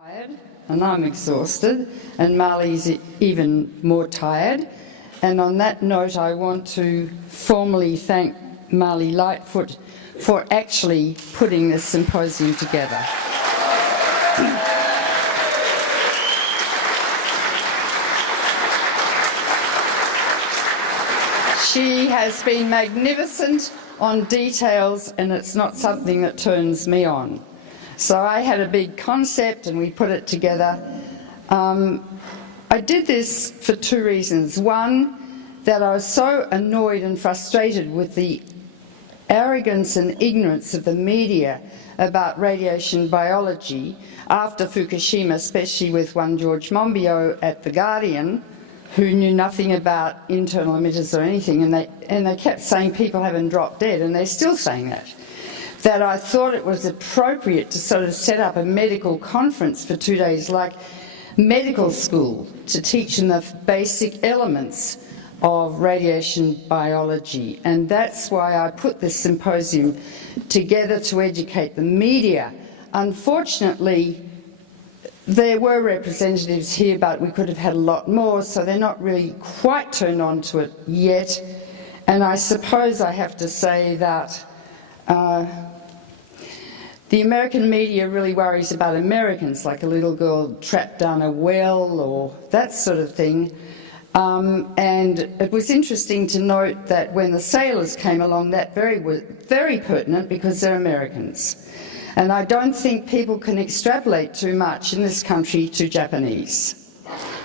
Tired, and I'm exhausted, and Marley's even more tired. And on that note, I want to formally thank Marley Lightfoot for actually putting this symposium together. She has been magnificent on details, and it's not something that turns me on. So I had a big concept and we put it together. I did this for two reasons. One, that I was so annoyed and frustrated with the arrogance and ignorance of the media about radiation biology after Fukushima, especially with one George Monbiot at The Guardian, who knew nothing about internal emitters or anything, and they kept saying people haven't dropped dead, and they're still saying that I thought it was appropriate to sort of set up a medical conference for 2 days, like medical school, to teach them the basic elements of radiation biology. And that's why I put this symposium together, to educate the media. Unfortunately, there were representatives here, but we could have had a lot more, so they're not really quite turned on to it yet. And I suppose I have to say that the American media really worries about Americans, like a little girl trapped down a well or that sort of thing. And it was interesting to note that when the sailors came along, that was very pertinent because they're Americans. And I don't think people can extrapolate too much in this country to Japanese.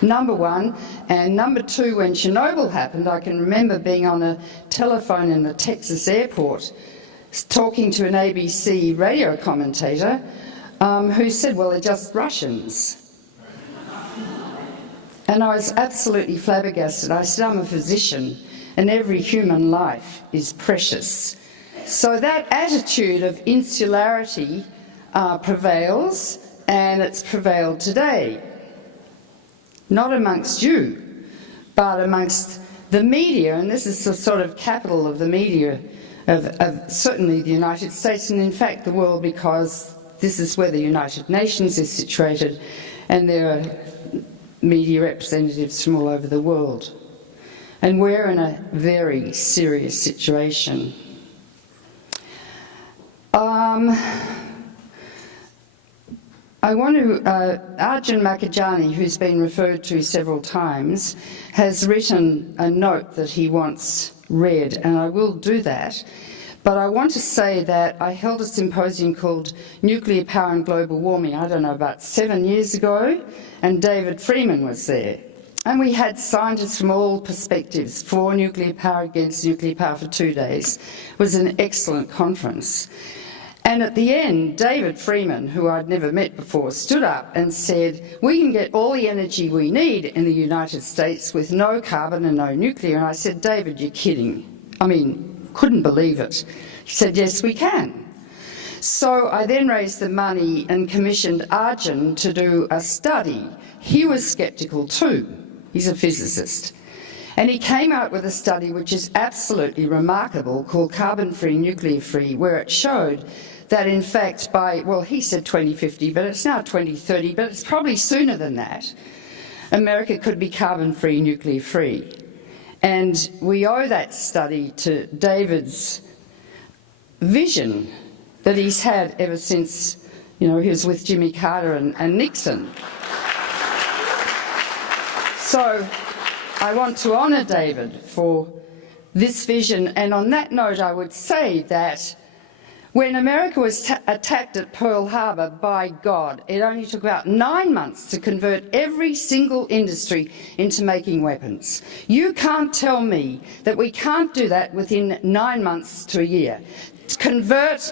Number one. And number two, when Chernobyl happened, I can remember being on a telephone in the Texas airport talking to an ABC radio commentator who said, well, they're just Russians. And I was absolutely flabbergasted. I said, I'm a physician, and every human life is precious. So that attitude of insularity prevails, and it's prevailed today. Not amongst you, but amongst the media, and this is the sort of capital of the media of certainly the United States, and in fact the world, because this is where the United Nations is situated, and there are media representatives from all over the world. And we're in a very serious situation. I want to, Arjun Makajani, who's been referred to several times, has written a note that he wants read, and I will do that. But I want to say that I held a symposium called Nuclear Power and Global Warming, I don't know, about 7 years ago, and David Freeman was there. And we had scientists from all perspectives, for nuclear power, against nuclear power, for 2 days. It was an excellent conference. And at the end, David Freeman, who I'd never met before, stood up and said, we can get all the energy we need in the United States with no carbon and no nuclear. And I said, David, you're kidding. I mean, couldn't believe it. He said, yes, we can. So I then raised the money and commissioned Arjun to do a study. He was sceptical too. He's a physicist. And he came out with a study which is absolutely remarkable, called Carbon-Free, Nuclear-Free, where it showed that in fact by, well, he said 2050, but it's now 2030, but it's probably sooner than that, America could be carbon-free, nuclear-free. And we owe that study to David's vision that he's had ever since, you know, he was with Jimmy Carter and Nixon. So I want to honour David for this vision, and on that note I would say that when America was attacked at Pearl Harbor, by God, it only took about 9 months to convert every single industry into making weapons. You can't tell me that we can't do that within 9 months to a year. Convert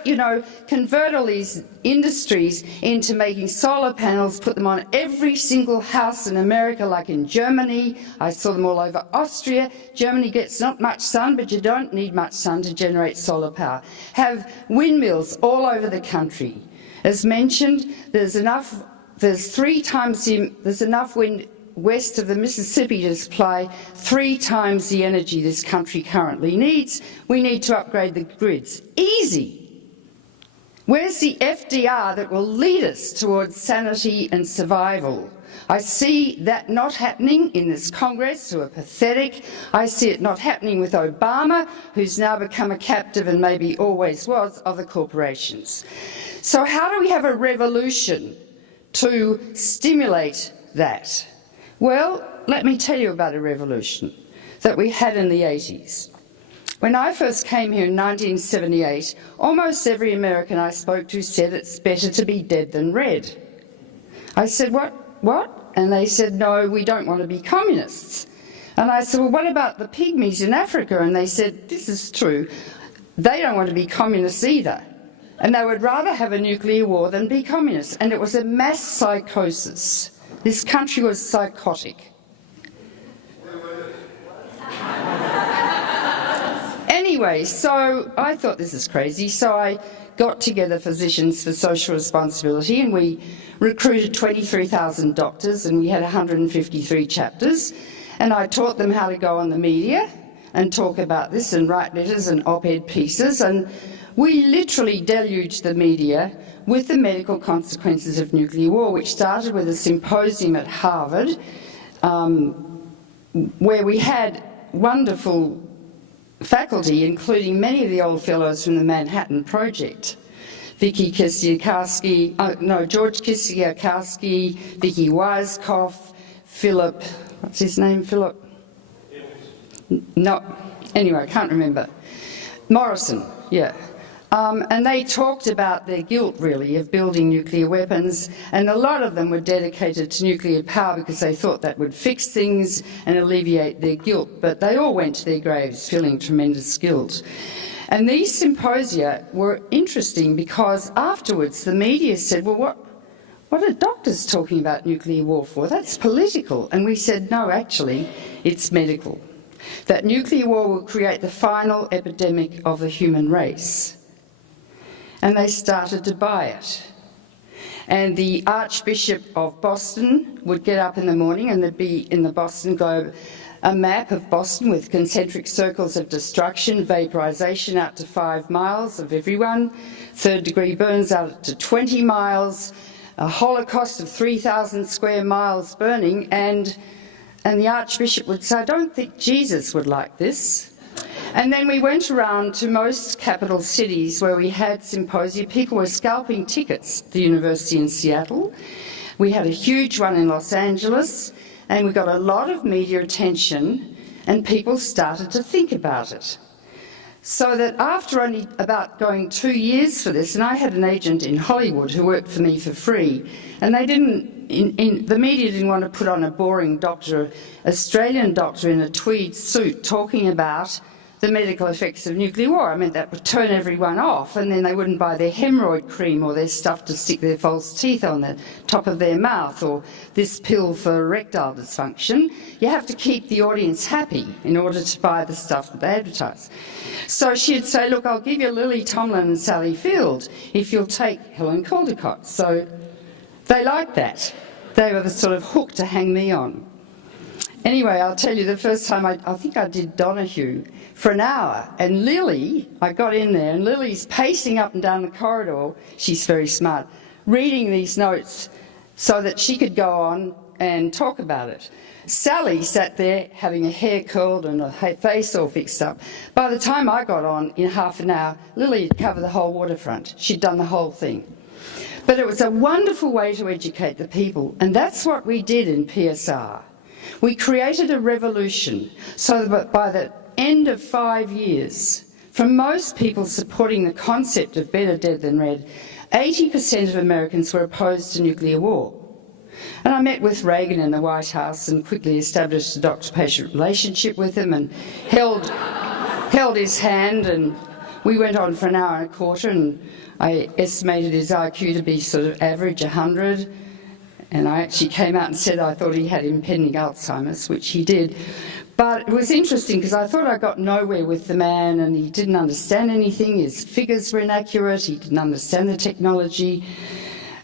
all these industries into making solar panels, put them on every single house in America, like in Germany. I saw them all over Austria. Germany gets not much sun, but you don't need much sun to generate solar power. Have windmills all over the country. As mentioned, there's enough wind west of the Mississippi to supply 3 times the energy this country currently needs. We need to upgrade the grids. Easy. Where's the FDR that will lead us towards sanity and survival? I see that not happening in this Congress, who are pathetic. I see it not happening with Obama, who's now become a captive and maybe always was of the corporations. So how do we have a revolution to stimulate that? Well, let me tell you about a revolution that we had in the 80s. When I first came here in 1978, almost every American I spoke to said it's better to be dead than red. I said, what? And they said, no, we don't want to be communists. And I said, well, what about the pygmies in Africa? And they said, this is true, they don't want to be communists either. And they would rather have a nuclear war than be communists. And it was a mass psychosis. This country was psychotic. Anyway, so I thought this is crazy, so I got together Physicians for Social Responsibility and we recruited 23,000 doctors and we had 153 chapters, and I taught them how to go on the media and talk about this and write letters and op-ed pieces, and we literally deluged the media with the medical consequences of nuclear war, which started with a symposium at Harvard where we had wonderful faculty, including many of the old fellows from the Manhattan Project. George Kisiakowski, Vicky Weiskopf, Philip, what's his name, Philip? No, anyway, I can't remember. Morrison, yeah. And they talked about their guilt, really, of building nuclear weapons, and a lot of them were dedicated to nuclear power because they thought that would fix things and alleviate their guilt, but they all went to their graves feeling tremendous guilt. And these symposia were interesting because afterwards the media said, well, what are doctors talking about nuclear war for? That's political. And we said, no, actually, it's medical. That nuclear war will create the final epidemic of the human race. And they started to buy it. And the Archbishop of Boston would get up in the morning and there'd be in the Boston Globe a map of Boston with concentric circles of destruction, vaporisation out to 5 miles of everyone, third-degree burns out to 20 miles, a holocaust of 3,000 square miles burning, and the Archbishop would say, I don't think Jesus would like this. And then we went around to most capital cities where we had symposia. People were scalping tickets at the University in Seattle. We had a huge one in Los Angeles, and we got a lot of media attention, and people started to think about it. So that after only about going 2 years for this, and I had an agent in Hollywood who worked for me for free, and they didn't, the media didn't want to put on a boring doctor, Australian doctor in a tweed suit talking about the medical effects of nuclear war. I mean, that would turn everyone off, and then they wouldn't buy their hemorrhoid cream or their stuff to stick their false teeth on the top of their mouth, or this pill for erectile dysfunction. You have to keep the audience happy in order to buy the stuff that they advertise. So she'd say, look, I'll give you Lily Tomlin and Sally Field if you'll take Helen Caldicott. So they liked that. They were the sort of hook to hang me on. Anyway, I'll tell you, the first time I think I did Donahue for an hour, and Lily, I got in there, and Lily's pacing up and down the corridor, she's very smart, reading these notes so that she could go on and talk about it. Sally sat there having her hair curled and her face all fixed up. By the time I got on, in half an hour, Lily had covered the whole waterfront. She'd done the whole thing. But it was a wonderful way to educate the people, and that's what we did in PSR. We created a revolution so that by the end of 5 years, from most people supporting the concept of better dead than red, 80% of Americans were opposed to nuclear war. And I met with Reagan in the White House and quickly established a doctor-patient relationship with him and held his hand, and we went on for an hour and a quarter, and I estimated his IQ to be sort of average 100. And I actually came out and said I thought he had impending Alzheimer's, which he did. But it was interesting because I thought I got nowhere with the man, and he didn't understand anything. His figures were inaccurate. He didn't understand the technology.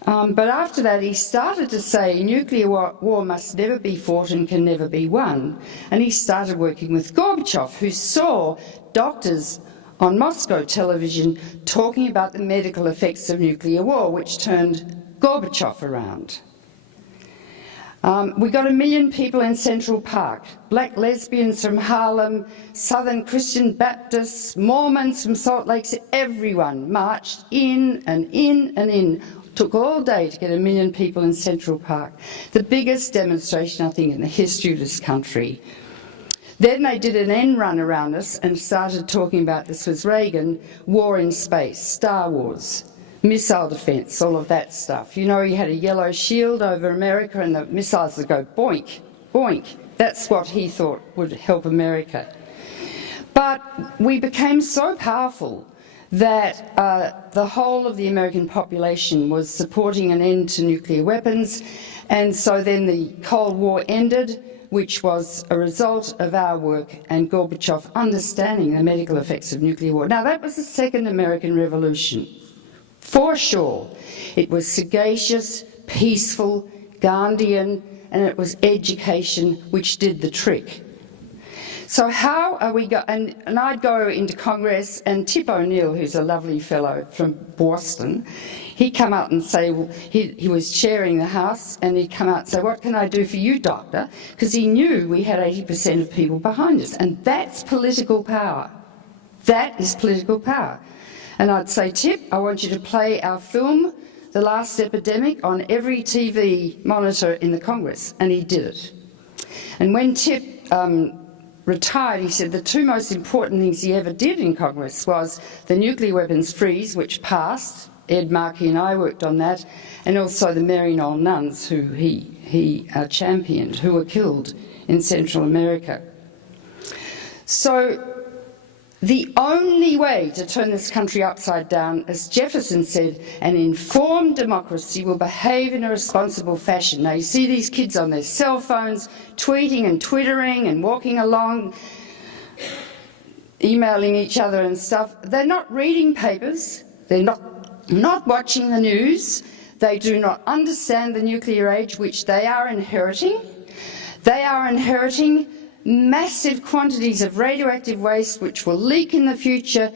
But after that, he started to say nuclear war must never be fought and can never be won. And he started working with Gorbachev, who saw doctors on Moscow television talking about the medical effects of nuclear war, which turned Gorbachev around. We got 1 million people in Central Park, black lesbians from Harlem, Southern Christian Baptists, Mormons from Salt Lake City, everyone marched in and in and in. Took all day to get 1 million people in Central Park. The biggest demonstration, I think, in the history of this country. Then they did an end run around us and started talking about, this was Reagan, war in space, Star Wars, missile defence, all of that stuff. You know, he had a yellow shield over America and the missiles would go boink, boink. That's what he thought would help America. But we became so powerful that the whole of the American population was supporting an end to nuclear weapons, and so then the Cold War ended, which was a result of our work and Gorbachev understanding the medical effects of nuclear war. Now, that was the Second American Revolution, for sure. It was sagacious, peaceful, Gandhian, and it was education which did the trick. So how are we and I'd go into Congress, and Tip O'Neill, who's a lovely fellow from Boston, he'd come out and say, well, he was chairing the House, and he'd come out and say, what can I do for you, doctor? Because he knew we had 80% of people behind us, and that's political power. That is political power. And I'd say, Tip, I want you to play our film, The Last Epidemic, on every TV monitor in the Congress, and he did it. And when Tip retired, he said the two most important things he ever did in Congress was the nuclear weapons freeze, which passed. Ed Markey and I worked on that, and also the Maryknoll nuns, who he championed, who were killed in Central America. So the only way to turn this country upside down, as Jefferson said, an informed democracy will behave in a responsible fashion. Now, you see these kids on their cell phones, tweeting and twittering and walking along, emailing each other and stuff. They're not reading papers. They're not watching the news. They do not understand the nuclear age, which they are inheriting. They are inheriting massive quantities of radioactive waste which will leak in the future,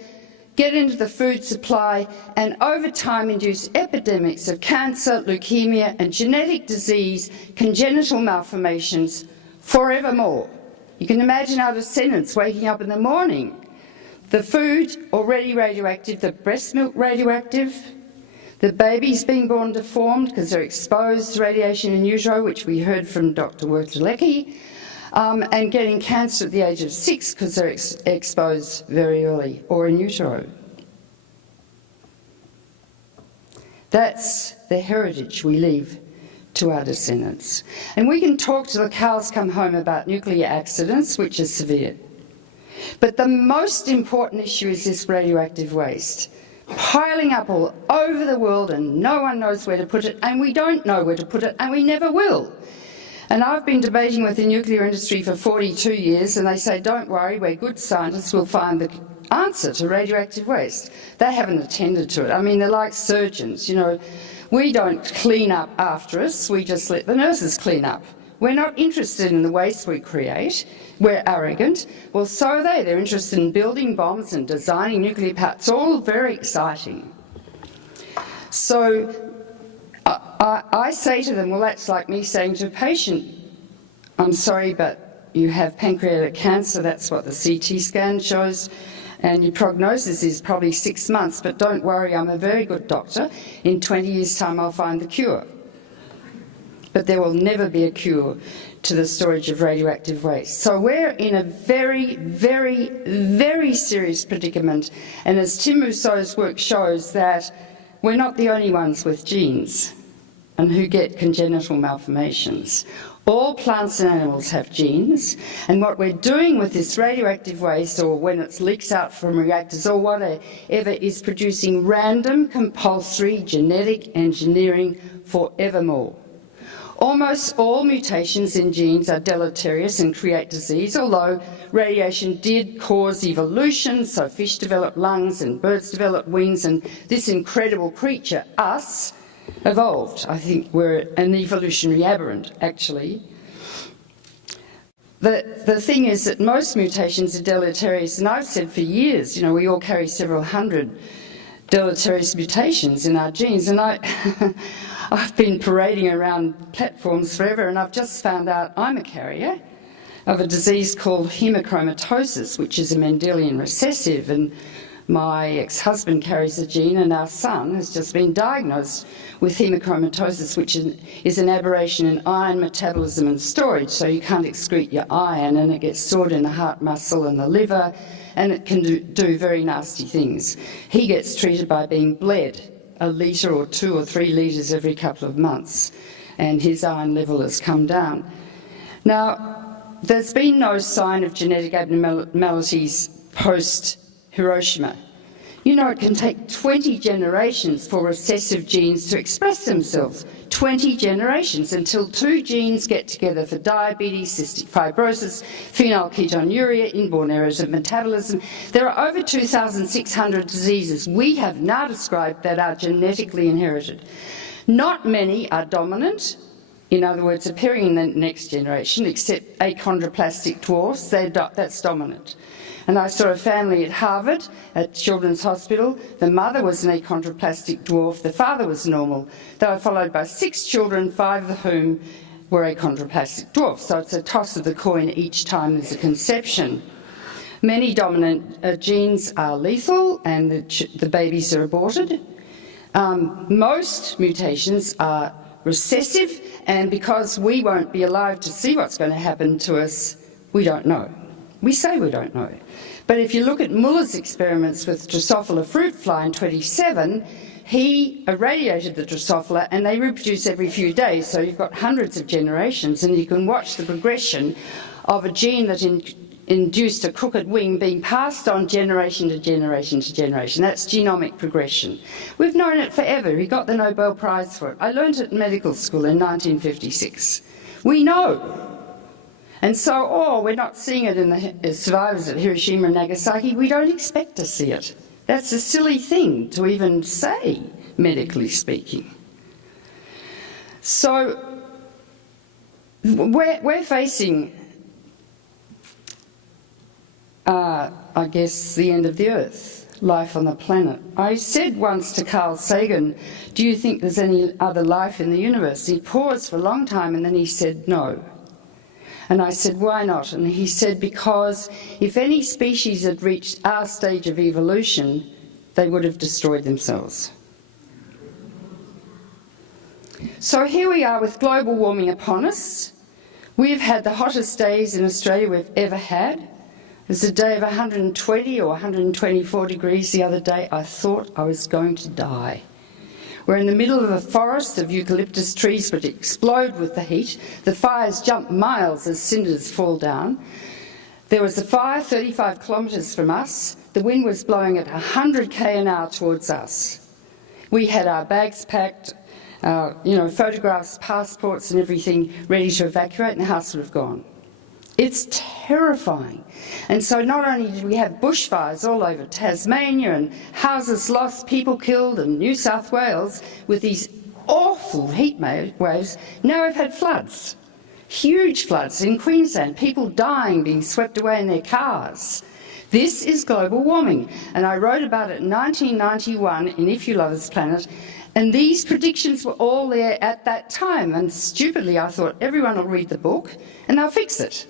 get into the food supply, and over time induce epidemics of cancer, leukemia, and genetic disease, congenital malformations, forevermore. You can imagine our descendants waking up in the morning. The food already radioactive, the breast milk radioactive, the babies being born deformed because they're exposed to radiation in utero, which we heard from Dr. Werther-Leckie, and getting cancer at the age of 6 because they're exposed very early, or in utero. That's the heritage we leave to our descendants. And we can talk till the cows come home about nuclear accidents, which is severe. But the most important issue is this radioactive waste, piling up all over the world, and no one knows where to put it, and we don't know where to put it, and we never will. And I've been debating with the nuclear industry for 42 years, and they say, don't worry, we're good scientists, we'll find the answer to radioactive waste. They haven't attended to it. I mean, they're like surgeons, you know. We don't clean up after us, we just let the nurses clean up. We're not interested in the waste we create. We're arrogant. Well, so are they. They're interested in building bombs and designing nuclear power. It's all very exciting. So I say to them, well, that's like me saying to a patient, I'm sorry, but you have pancreatic cancer. That's what the CT scan shows. And your prognosis is probably 6 months, but don't worry, I'm a very good doctor. In 20 years' time, I'll find the cure. But there will never be a cure to the storage of radioactive waste. So we're in a very, very, very serious predicament. And as Tim Mousseau's work shows, that we're not the only ones with genes and who get congenital malformations. All plants and animals have genes, and what we're doing with this radioactive waste, or when it leaks out from reactors or whatever, is producing random, compulsory genetic engineering forevermore. Almost all mutations in genes are deleterious and create disease, although radiation did cause evolution, so fish develop lungs and birds develop wings, and this incredible creature, us, evolved. I think we're an evolutionary aberrant, actually. The thing is that most mutations are deleterious, and I've said for years, you know, we all carry several hundred deleterious mutations in our genes, and I've been parading around platforms forever, and I've just found out I'm a carrier of a disease called hemochromatosis, which is a Mendelian recessive, and my ex-husband carries a gene, and our son has just been diagnosed with hemochromatosis, which is an aberration in iron metabolism and storage, so you can't excrete your iron, and it gets stored in the heart muscle and the liver, and it can do very nasty things. He gets treated by being bled 1 litre or 2 or 3 litres every couple of months, and his iron level has come down. Now, there's been no sign of genetic abnormalities post-Hiroshima. You know, it can take 20 generations for recessive genes to express themselves. 20 generations until 2 genes get together for diabetes, cystic fibrosis, phenylketonuria, inborn errors of metabolism. There are over 2,600 diseases we have now described that are genetically inherited. Not many are dominant, in other words, appearing in the next generation, except achondroplastic dwarfs, that's dominant. And I saw a family at Harvard, at Children's Hospital. The mother was an achondroplastic dwarf, the father was normal. They were followed by 6 children, 5 of whom were achondroplastic dwarfs. So it's a toss of the coin each time there's a conception. Many dominant genes are lethal, and the babies are aborted. Most mutations are recessive, and because we won't be alive to see what's going to happen to us, we don't know. We say we don't know. But if you look at Muller's experiments with Drosophila fruit fly in 27, he irradiated the Drosophila, and they reproduce every few days, so you've got hundreds of generations, and you can watch the progression of a gene that induced a crooked wing being passed on generation to generation to generation. That's genomic progression. We've known it forever. He got the Nobel Prize for it. I learned it in medical school in 1956. We know. And so, we're not seeing it in the survivors at Hiroshima and Nagasaki. We don't expect to see it. That's a silly thing to even say, medically speaking. So, we're facing, I guess, the end of the Earth, life on the planet. I said once to Carl Sagan, do you think there's any other life in the universe? He paused for a long time, and then he said no. And I said, why not? And he said, because if any species had reached our stage of evolution, they would have destroyed themselves. So here we are with global warming upon us. We've had the hottest days in Australia we've ever had. There's a day of 120 or 124 degrees the other day. I thought I was going to die. We're in the middle of a forest of eucalyptus trees which explode with the heat. The fires jump miles as cinders fall down. There was a fire 35 kilometres from us. The wind was blowing at 100 km an hour towards us. We had our bags packed, photographs, passports and everything ready to evacuate, and the house would have gone. It's terrifying. And so not only did we have bushfires all over Tasmania and houses lost, people killed in New South Wales with these awful heat waves, now we've had floods. Huge floods in Queensland, people dying, being swept away in their cars. This is global warming, and I wrote about it in 1991 in If You Love This Planet, and these predictions were all there at that time, and stupidly I thought everyone will read the book and they'll fix it.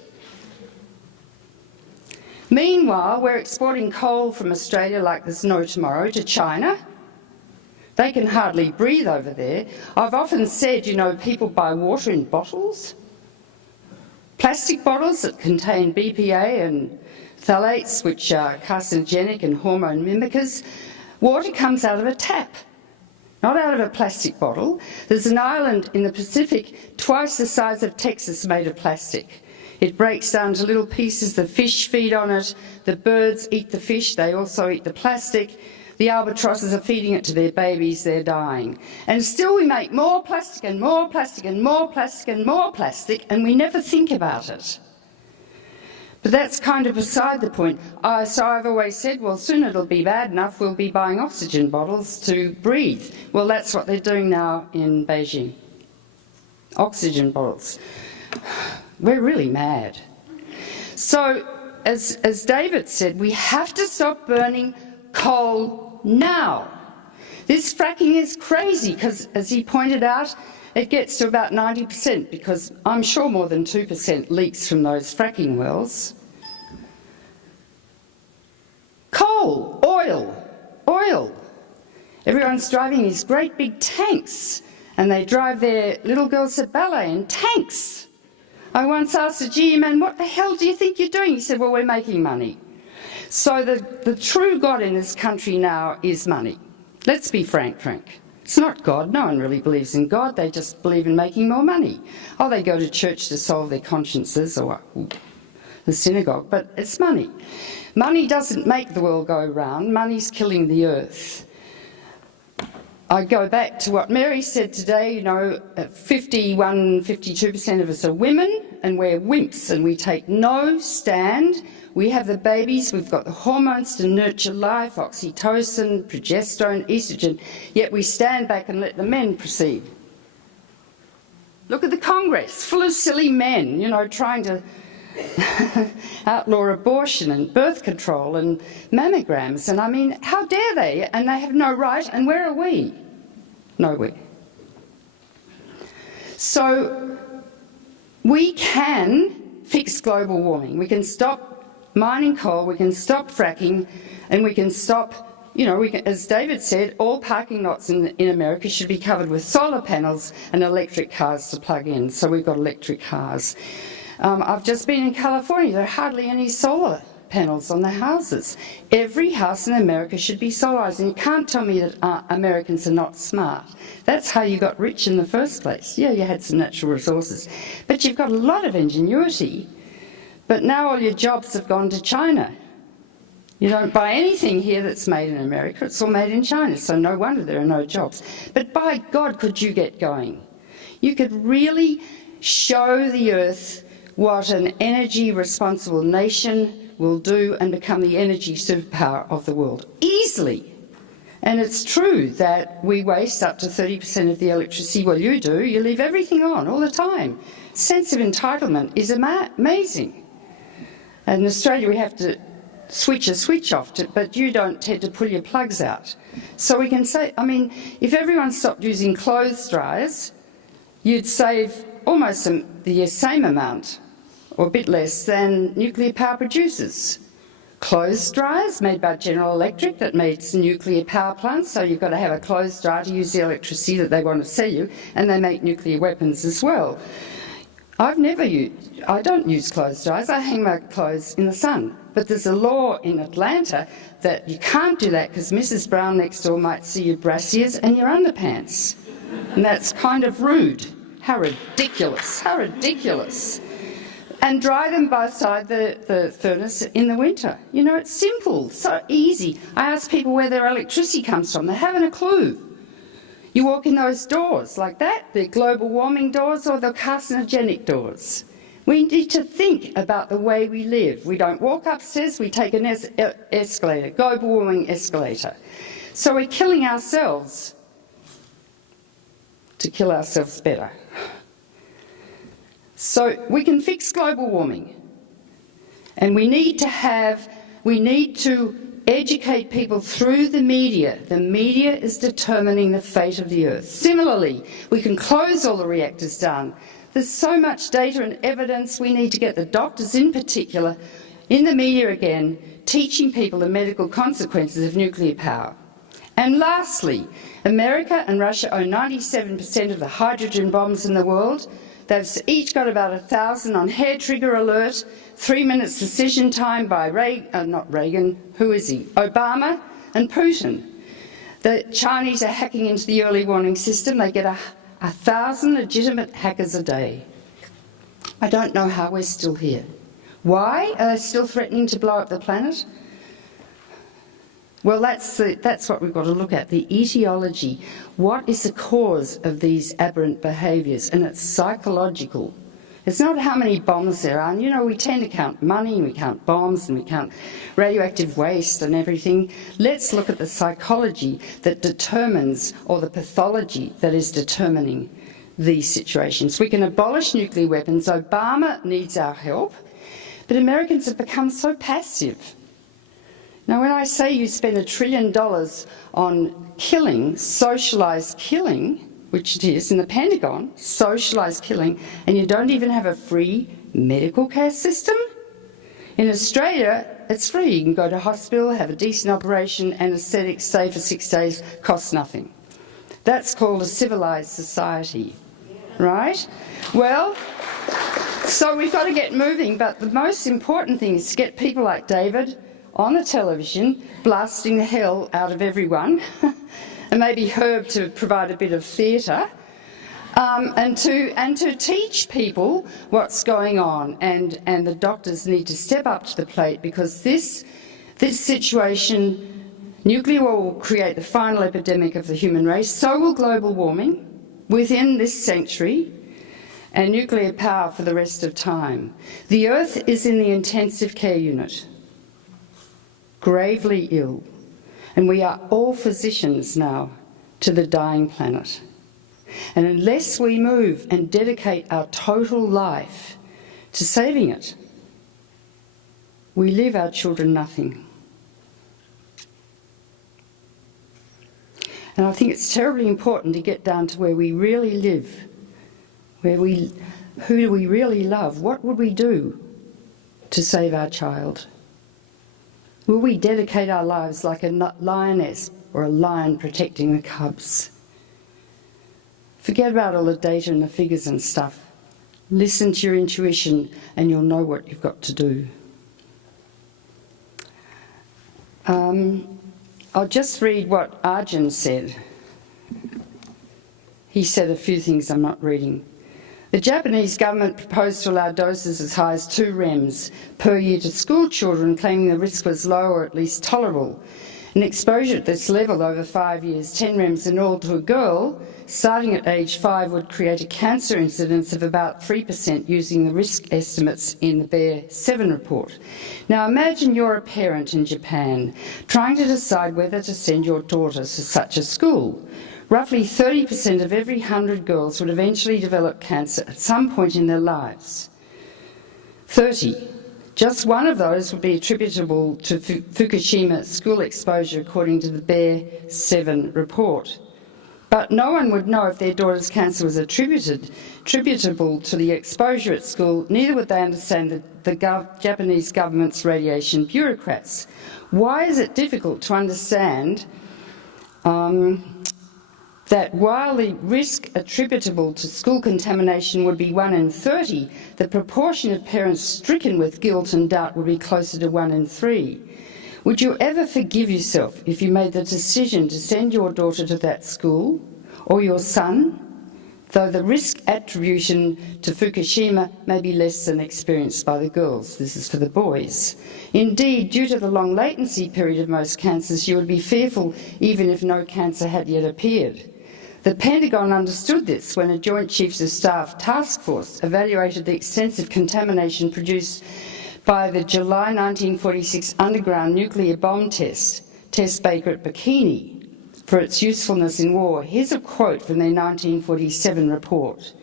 Meanwhile, we're exporting coal from Australia like there's no tomorrow to China. They can hardly breathe over there. I've often said, people buy water in bottles, plastic bottles that contain BPA and phthalates, which are carcinogenic and hormone mimickers. Water comes out of a tap, not out of a plastic bottle. There's an island in the Pacific twice the size of Texas made of plastic. It breaks down to little pieces, the fish feed on it, the birds eat the fish, they also eat the plastic, the albatrosses are feeding it to their babies, they're dying. And still we make more plastic and more plastic and more plastic and more plastic, and we never think about it. But that's kind of beside the point. So I've always said, well, soon it'll be bad enough, we'll be buying oxygen bottles to breathe. Well, that's what they're doing now in Beijing. Oxygen bottles. We're really mad. So, as David said, we have to stop burning coal now. This fracking is crazy because, as he pointed out, it gets to about 90% because I'm sure more than 2% leaks from those fracking wells. Coal, oil. Everyone's driving these great big tanks and they drive their little girls at ballet in tanks. I once asked the GE man, what the hell do you think you're doing? He said, well, we're making money. So the true God in this country now is money. Let's be frank. It's not God. No one really believes in God. They just believe in making more money. Oh, they go to church to solve their consciences or the synagogue, but it's money. Money doesn't make the world go round. Money's killing the earth. I go back to what Mary said today, 52% of us are women and we're wimps and we take no stand. We have the babies, we've got the hormones to nurture life, oxytocin, progesterone, estrogen, yet we stand back and let the men proceed. Look at the Congress, full of silly men, trying to outlaw abortion and birth control and mammograms. And I mean, how dare they? And they have no right, and where are we? Nowhere. So we can fix global warming. We can stop mining coal, we can stop fracking, and we can stop, as David said, all parking lots in America should be covered with solar panels and electric cars to plug in. So we've got electric cars. I've just been in California. There are hardly any solar panels on the houses. Every house in America should be solarised, and you can't tell me that Americans are not smart. That's how you got rich in the first place. Yeah, you had some natural resources, but you've got a lot of ingenuity. But now all your jobs have gone to China. You don't buy anything here that's made in America. It's all made in China, so no wonder there are no jobs. But by God, could you get going? You could really show the earth what an energy-responsible nation will do and become the energy superpower of the world, easily. And it's true that we waste up to 30% of the electricity. Well, you do. You leave everything on all the time. Sense of entitlement is amazing. And in Australia, we have to switch a switch off, but you don't tend to pull your plugs out. So we can say, if everyone stopped using clothes dryers, you'd save almost the same amount, or a bit less, than nuclear power producers. Clothes dryers made by General Electric that makes nuclear power plants, so you've got to have a clothes dryer to use the electricity that they want to sell you, and they make nuclear weapons as well. I don't use clothes dryers, I hang my clothes in the sun. But there's a law in Atlanta that you can't do that because Mrs. Brown next door might see your brassieres and your underpants. And that's kind of rude. How ridiculous, how ridiculous. And dry them beside the furnace in the winter. It's simple, so easy. I ask people where their electricity comes from. They haven't a clue. You walk in those doors like that, the global warming doors or the carcinogenic doors. We need to think about the way we live. We don't walk upstairs, we take an escalator, global warming escalator. So we're killing ourselves to kill ourselves better. So we can fix global warming. And we need to educate people through the media. The media is determining the fate of the earth. Similarly, we can close all the reactors down. There's so much data and evidence. We need to get the doctors in particular in the media again, teaching people the medical consequences of nuclear power. And lastly, America and Russia own 97% of the hydrogen bombs in the world. They've each got about 1,000 on hair trigger alert, 3 minutes decision time by Obama and Putin. The Chinese are hacking into the early warning system. They get 1,000 legitimate hackers a day. I don't know how we're still here. Why are they still threatening to blow up the planet? Well, that's what we've got to look at, the etiology. What is the cause of these aberrant behaviours? And it's psychological. It's not how many bombs there are. And, we tend to count money, and we count bombs, and we count radioactive waste and everything. Let's look at the psychology that determines, or the pathology that is determining these situations. We can abolish nuclear weapons. Obama needs our help. But Americans have become so passive. Now, when I say you spend $1 trillion on killing, socialised killing, which it is in the Pentagon, socialised killing, and you don't even have a free medical care system? In Australia, it's free. You can go to hospital, have a decent operation, anaesthetic, stay for 6 days, costs nothing. That's called a civilised society, right? Well, so we've got to get moving, but the most important thing is to get people like David on the television, blasting the hell out of everyone, and maybe Herb to provide a bit of theatre, and to teach people what's going on, and the doctors need to step up to the plate, because this situation, nuclear war will create the final epidemic of the human race, so will global warming within this century, and nuclear power for the rest of time. The Earth is in the intensive care unit, gravely ill, and we are all physicians now to the dying planet. And unless we move and dedicate our total life to saving it, we leave our children nothing. And I think it's terribly important to get down to where we really live, who do we really love? What would we do to save our child? Will we dedicate our lives like a lioness or a lion protecting the cubs? Forget about all the data and the figures and stuff. Listen to your intuition and you'll know what you've got to do. I'll just read what Arjun said. He said a few things I'm not reading. The Japanese government proposed to allow doses as high as 2 rems per year to school children, claiming the risk was low or at least tolerable. An exposure at this level over 5 years, 10 rems in all to a girl, starting at age 5, would create a cancer incidence of about 3% using the risk estimates in the Bear 7 report. Now imagine you're a parent in Japan trying to decide whether to send your daughter to such a school. Roughly 30% of every 100 girls would eventually develop cancer at some point in their lives. 30. Just one of those would be attributable to Fukushima school exposure, according to the Bear 7 report. But no one would know if their daughter's cancer was attributable to the exposure at school, neither would they understand the Japanese government's radiation bureaucrats. Why is it difficult to understand that while the risk attributable to school contamination would be 1 in 30, the proportion of parents stricken with guilt and doubt would be closer to 1 in 3. Would you ever forgive yourself if you made the decision to send your daughter to that school, or your son, though the risk attribution to Fukushima may be less than experienced by the girls? This is for the boys. Indeed, due to the long latency period of most cancers, you would be fearful even if no cancer had yet appeared. The Pentagon understood this when a Joint Chiefs of Staff task force evaluated the extensive contamination produced by the July 1946 underground nuclear bomb test Baker at Bikini, for its usefulness in war. Here's a quote from their 1947 report.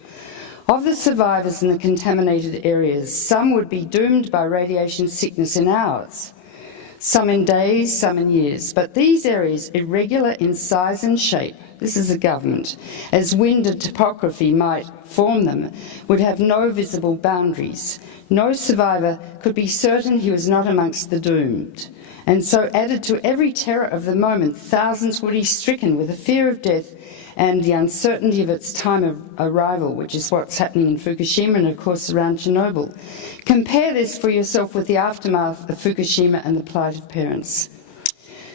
Of the survivors in the contaminated areas, some would be doomed by radiation sickness in hours, some in days, some in years. But these areas, irregular in size and shape, this is the government, as wind and topography might form them, would have no visible boundaries. No survivor could be certain he was not amongst the doomed. And so, added to every terror of the moment, thousands would be stricken with the fear of death and the uncertainty of its time of arrival, which is what's happening in Fukushima and, of course, around Chernobyl. Compare this for yourself with the aftermath of Fukushima and the plight of parents.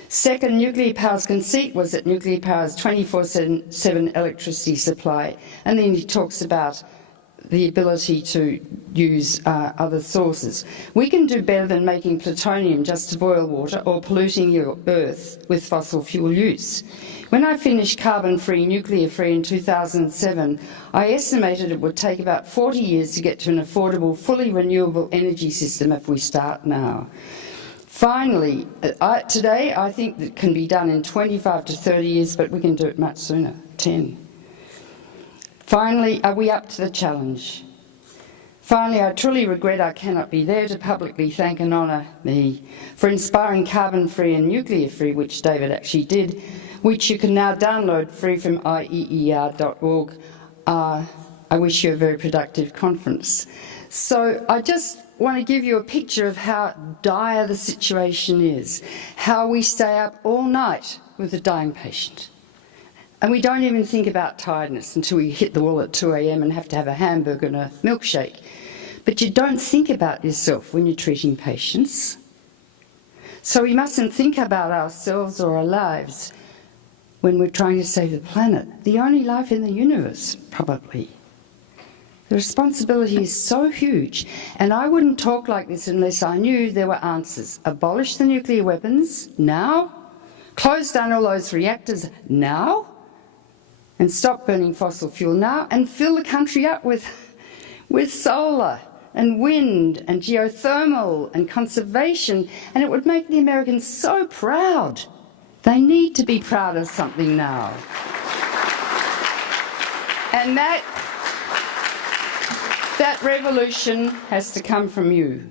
Second, nuclear power's conceit was that nuclear power's 24/7 electricity supply, and then he talks about the ability to use other sources. We can do better than making plutonium just to boil water or polluting your Earth with fossil fuel use. When I finished carbon-free, nuclear-free in 2007, I estimated it would take about 40 years to get to an affordable, fully renewable energy system if we start now. Finally, today I think that can be done in 25 to 30 years, but we can do it much sooner, 10. Finally, are we up to the challenge? Finally, I truly regret I cannot be there to publicly thank and honour me for inspiring carbon-free and nuclear-free, which David actually did, which you can now download free from ieer.org. I wish you a very productive conference. So I just want to give you a picture of how dire the situation is, how we stay up all night with a dying patient. And we don't even think about tiredness until we hit the wall at 2 a.m. and have to have a hamburger and a milkshake. But you don't think about yourself when you're treating patients. So we mustn't think about ourselves or our lives when we're trying to save the planet, the only life in the universe, probably. The responsibility is so huge, and I wouldn't talk like this unless I knew there were answers. Abolish the nuclear weapons now, close down all those reactors now, and stop burning fossil fuel now, and fill the country up with solar and wind and geothermal and conservation, and it would make the Americans so proud. They need to be proud of something now. And that revolution has to come from you.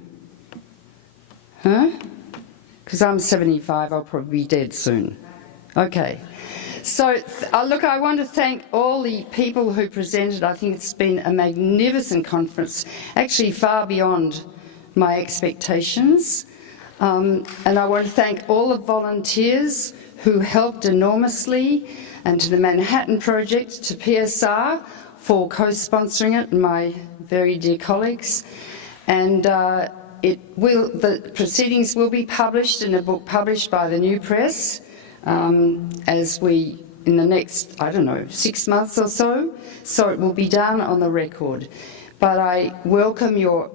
Huh? Because I'm 75, I'll probably be dead soon. Okay. So, look, I want to thank all the people who presented. I think it's been a magnificent conference, actually far beyond my expectations. And I want to thank all the volunteers who helped enormously, and to the Manhattan Project, to PSR for co-sponsoring it, and my very dear colleagues. And the proceedings will be published in a book published by the New Press as we, in the next, 6 months or so. So it will be down on the record. But I welcome your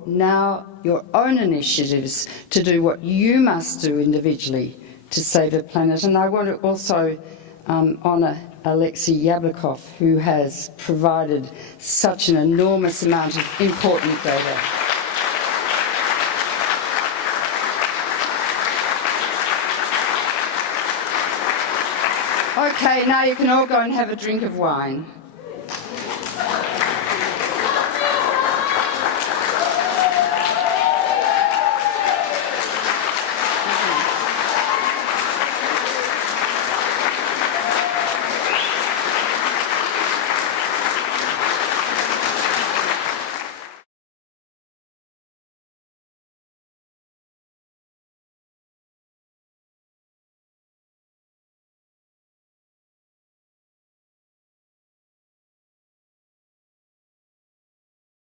own initiatives to do what you must do individually to save the planet. And I want to also honour Alexei Yablokov, who has provided such an enormous amount of important data. Okay, now you can all go and have a drink of wine.